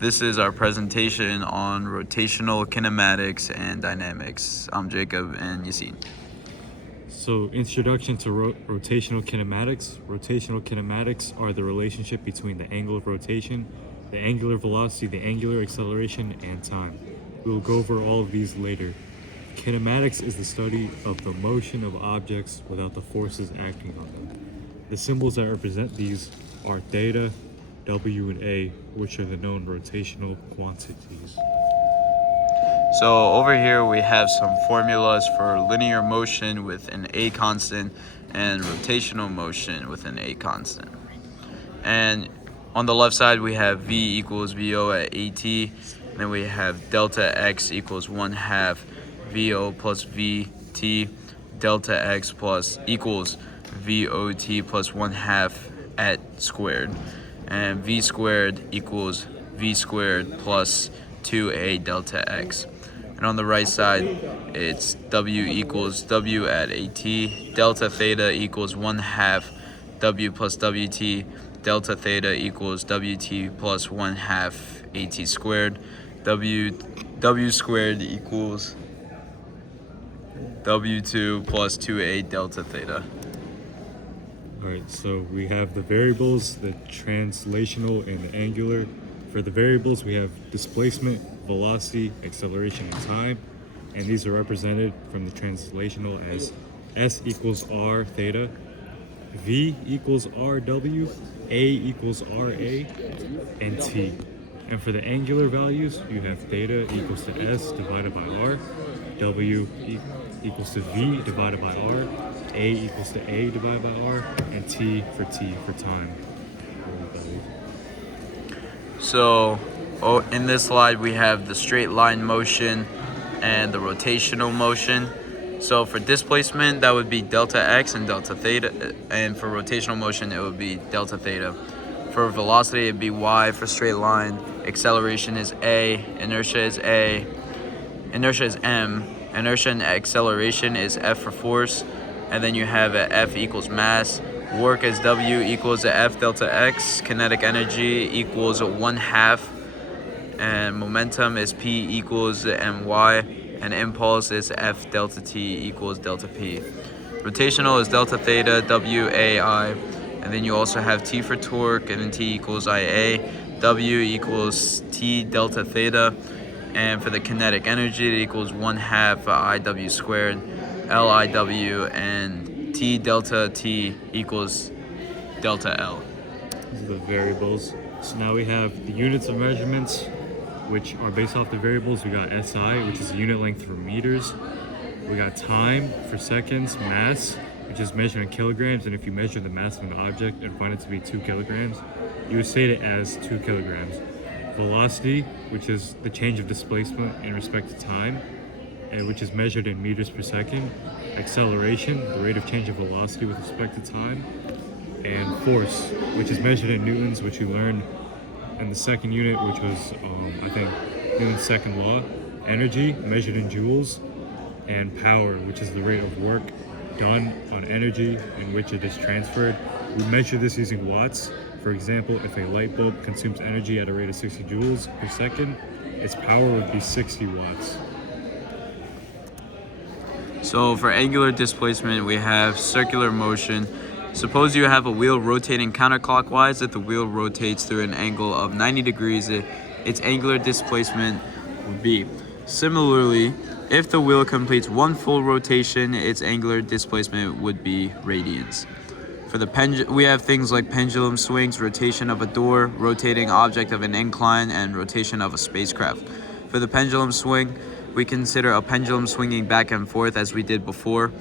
This is our presentation on rotational kinematics and dynamics. I'm Jacob and Yassine. So, introduction to rotational kinematics. Rotational kinematics are the relationship between the angle of rotation, the angular velocity, the angular acceleration, and time. We will go over all of these later. Kinematics is the study of the motion of objects without the forces acting on them. The symbols that represent these are theta, W, and A, which are the known rotational quantities. So over here we have some formulas for linear motion with an A constant and rotational motion with an A constant. And on the left side we have V equals VO at AT, and then we have delta X equals 1/2 VO plus VT, delta X plus equals VOT plus 1/2 at squared, and V squared equals V squared plus 2A delta X. And on the right side, it's W equals W at AT, delta theta equals 1/2 W plus WT, delta theta equals WT plus 1/2 AT squared, W squared equals W2 plus 2A delta theta. Alright, so we have the variables, the translational and the angular. For the variables, we have displacement, velocity, acceleration, and time. And these are represented from the translational as S equals R theta, V equals RW, A equals RA, and T. And for the angular values, you have theta equals to S divided by R, W equals to V divided by R, A equals to A divided by R, and T for time. So in this slide we have the straight line motion and the rotational motion. So for displacement, that would be delta X and delta theta, and for rotational motion it would be delta theta. For velocity it'd be Y for straight line, acceleration is A, inertia is M, inertia and acceleration is F for force, and then you have F equals mass. Work is W equals F delta X, kinetic energy equals 1/2, and momentum is P equals my, and impulse is F delta T equals delta P. Rotational is delta theta, WAI, and then you also have T for torque, and then T equals IA, W equals T delta theta, and for the kinetic energy it equals 1/2 IW squared, LIW, and T delta T equals delta L. These are the variables. So now we have the units of measurements, which are based off the variables. We got SI, which is the unit length for meters. We got time for seconds, mass, which is measured in kilograms, and if you measure the mass of an object and find it to be 2 kilograms, you would state it as 2 kilograms. Velocity, which is the change of displacement in respect to time, and which is measured in meters per second. Acceleration, the rate of change of velocity with respect to time. And force, which is measured in newtons, which you learned in the second unit, which was, Newton's second law. Energy, measured in joules. And power, which is the rate of work done on energy in which it is transferred. We measure this using watts. For example, if a light bulb consumes energy at a rate of 60 joules per second, its power would be 60 watts. So for angular displacement, we have circular motion. Suppose you have a wheel rotating counterclockwise. If the wheel rotates through an angle of 90 degrees, its angular displacement would be. Similarly, if the wheel completes one full rotation, its angular displacement would be radians. For the we have things like pendulum swings, rotation of a door, rotating object of an incline, and rotation of a spacecraft. For the pendulum swing, we consider a pendulum swinging back and forth as we did before.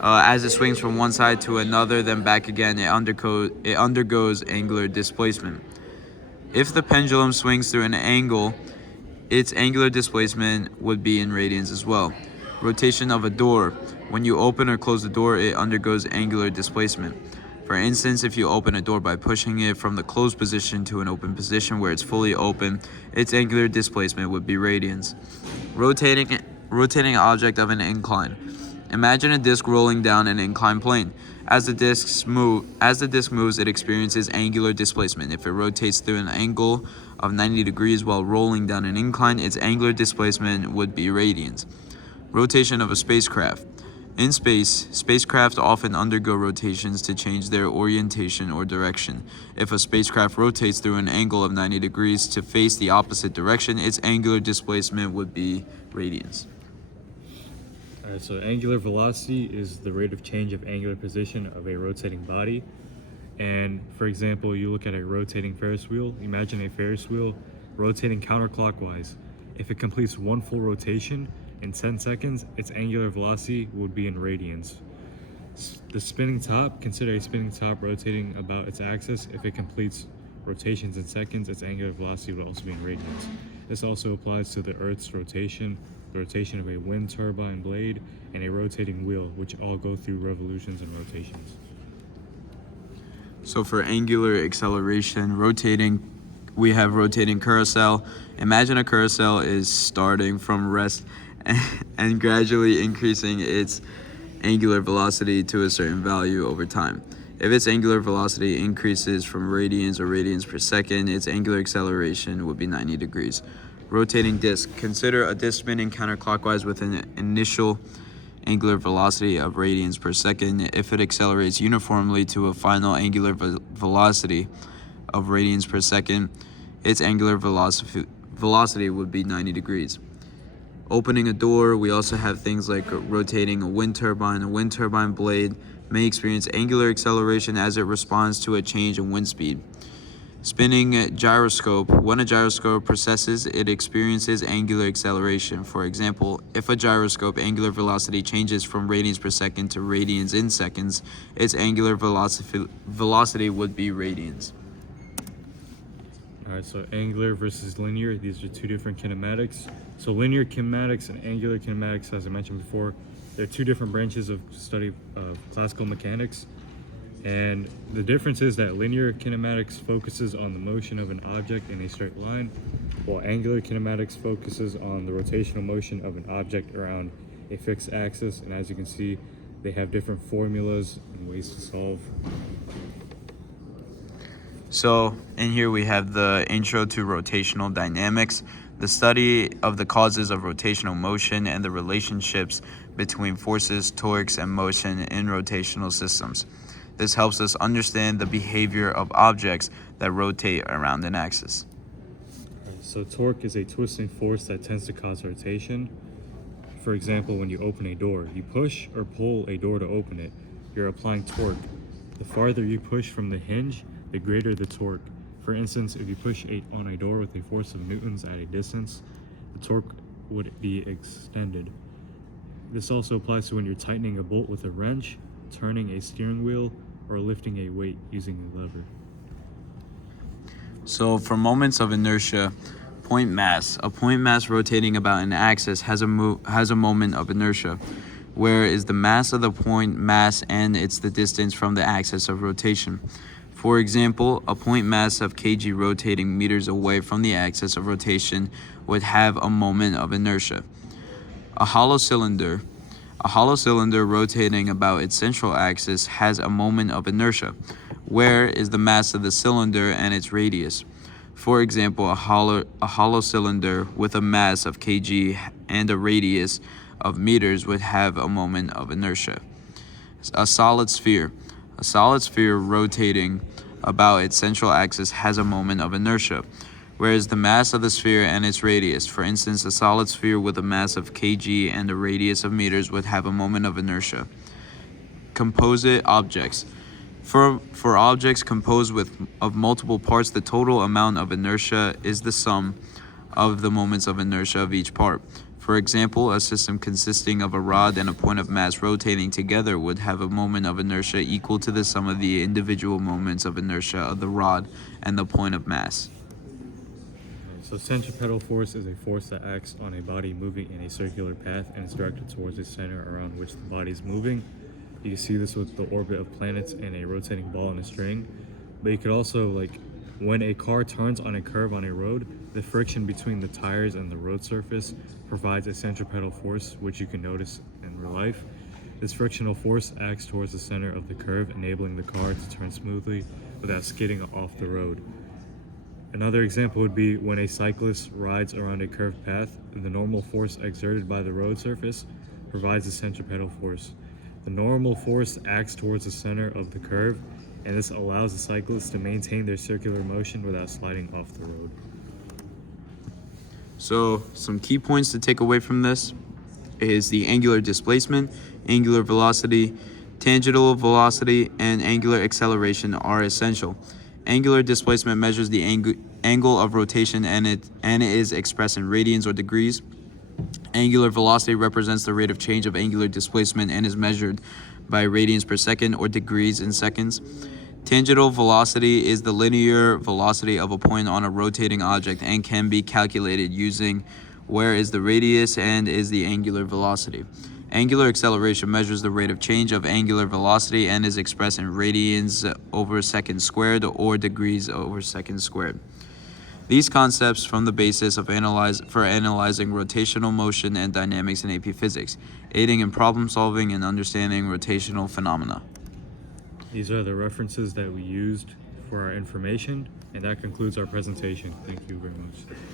As it swings from one side to another, then back again, it undergoes angular displacement. If the pendulum swings through an angle, its angular displacement would be in radians as well. Rotation of a door. When you open or close the door, it undergoes angular displacement. For instance, if you open a door by pushing it from the closed position to an open position where it's fully open, its angular displacement would be radians. Rotating object of an incline. Imagine a disc rolling down an inclined plane. As the disc moves, it experiences angular displacement. If it rotates through an angle of 90 degrees while rolling down an incline, its angular displacement would be radians. Rotation of a spacecraft. In space, spacecraft often undergo rotations to change their orientation or direction. If a spacecraft rotates through an angle of 90 degrees to face the opposite direction, its angular displacement would be radians. All right, so angular velocity is the rate of change of angular position of a rotating body. And for example, you look at a rotating Ferris wheel. Imagine a Ferris wheel rotating counterclockwise. If it completes one full rotation in 10 seconds, its angular velocity would be in radians. The spinning top, consider a spinning top rotating about its axis. If it completes rotations in seconds, its angular velocity would also be in radians. This also applies to the Earth's rotation, the rotation of a wind turbine blade, and a rotating wheel, which all go through revolutions and rotations. So for angular acceleration, we have rotating carousel. Imagine a carousel is starting from rest and gradually increasing its angular velocity to a certain value over time. If its angular velocity increases from radians or radians per second, its angular acceleration would be 90 degrees. Rotating disc. Consider a disc spinning counterclockwise with an initial angular velocity of radians per second. If it accelerates uniformly to a final angular velocity of radians per second, its angular velocity would be 90 degrees. Opening a door, we also have things like rotating a wind turbine. A wind turbine blade may experience angular acceleration as it responds to a change in wind speed. Spinning gyroscope. When a gyroscope precesses, it experiences angular acceleration. For example, if a gyroscope angular velocity changes from radians per second to radians in seconds, its angular velocity would be radians. All right, so angular versus linear, these are two different kinematics. So linear kinematics and angular kinematics, as I mentioned before, they're two different branches of study of classical mechanics. And the difference is that linear kinematics focuses on the motion of an object in a straight line, while angular kinematics focuses on the rotational motion of an object around a fixed axis. And as you can see, they have different formulas and ways to solve. So in here we have the intro to rotational dynamics, the study of the causes of rotational motion and the relationships between forces, torques, and motion in rotational systems. This helps us understand the behavior of objects that rotate around an axis. So torque is a twisting force that tends to cause rotation. For example, when you open a door, you push or pull a door to open it, you're applying torque. The farther you push from the hinge, the greater the torque. For instance, if you push on a door with a force of newtons at a distance, the torque would be extended. This also applies to when you're tightening a bolt with a wrench, turning a steering wheel, or lifting a weight using a lever. So for moments of inertia, point mass. A point mass rotating about an axis has a moment of inertia, where is the mass of the point mass and it's the distance from the axis of rotation. For example, a point mass of kg rotating meters away from the axis of rotation would have a moment of inertia. A hollow cylinder rotating about its central axis has a moment of inertia, where is the mass of the cylinder and its radius. For example, a hollow cylinder with a mass of kg and a radius of meters would have a moment of inertia. A solid sphere rotating about its central axis has a moment of inertia, whereas the mass of the sphere and its radius. For instance, a solid sphere with a mass of kg and a radius of meters would have a moment of inertia. Composite objects. For objects composed of multiple parts, the total amount of inertia is the sum of the moments of inertia of each part. For example, a system consisting of a rod and a point of mass rotating together would have a moment of inertia equal to the sum of the individual moments of inertia of the rod and the point of mass. So centripetal force is a force that acts on a body moving in a circular path and is directed towards a center around which the body is moving. You can see this with the orbit of planets and a rotating ball and a string. But you could also, when a car turns on a curve on a road, the friction between the tires and the road surface provides a centripetal force, which you can notice in real life. This frictional force acts towards the center of the curve, enabling the car to turn smoothly without skidding off the road. Another example would be when a cyclist rides around a curved path, the normal force exerted by the road surface provides the centripetal force. The normal force acts towards the center of the curve, and this allows the cyclist to maintain their circular motion without sliding off the road. So some key points to take away from this is the angular displacement, angular velocity, tangential velocity, and angular acceleration are essential. Angular displacement measures the angle of rotation and it is expressed in radians or degrees. Angular velocity represents the rate of change of angular displacement and is measured by radians per second or degrees in seconds. Tangential velocity is the linear velocity of a point on a rotating object and can be calculated using where is the radius and is the angular velocity. Angular acceleration measures the rate of change of angular velocity and is expressed in radians over second squared or degrees over second squared. These concepts form the basis for analyzing rotational motion and dynamics in AP Physics, aiding in problem solving and understanding rotational phenomena. These are the references that we used for our information, and that concludes our presentation. Thank you very much.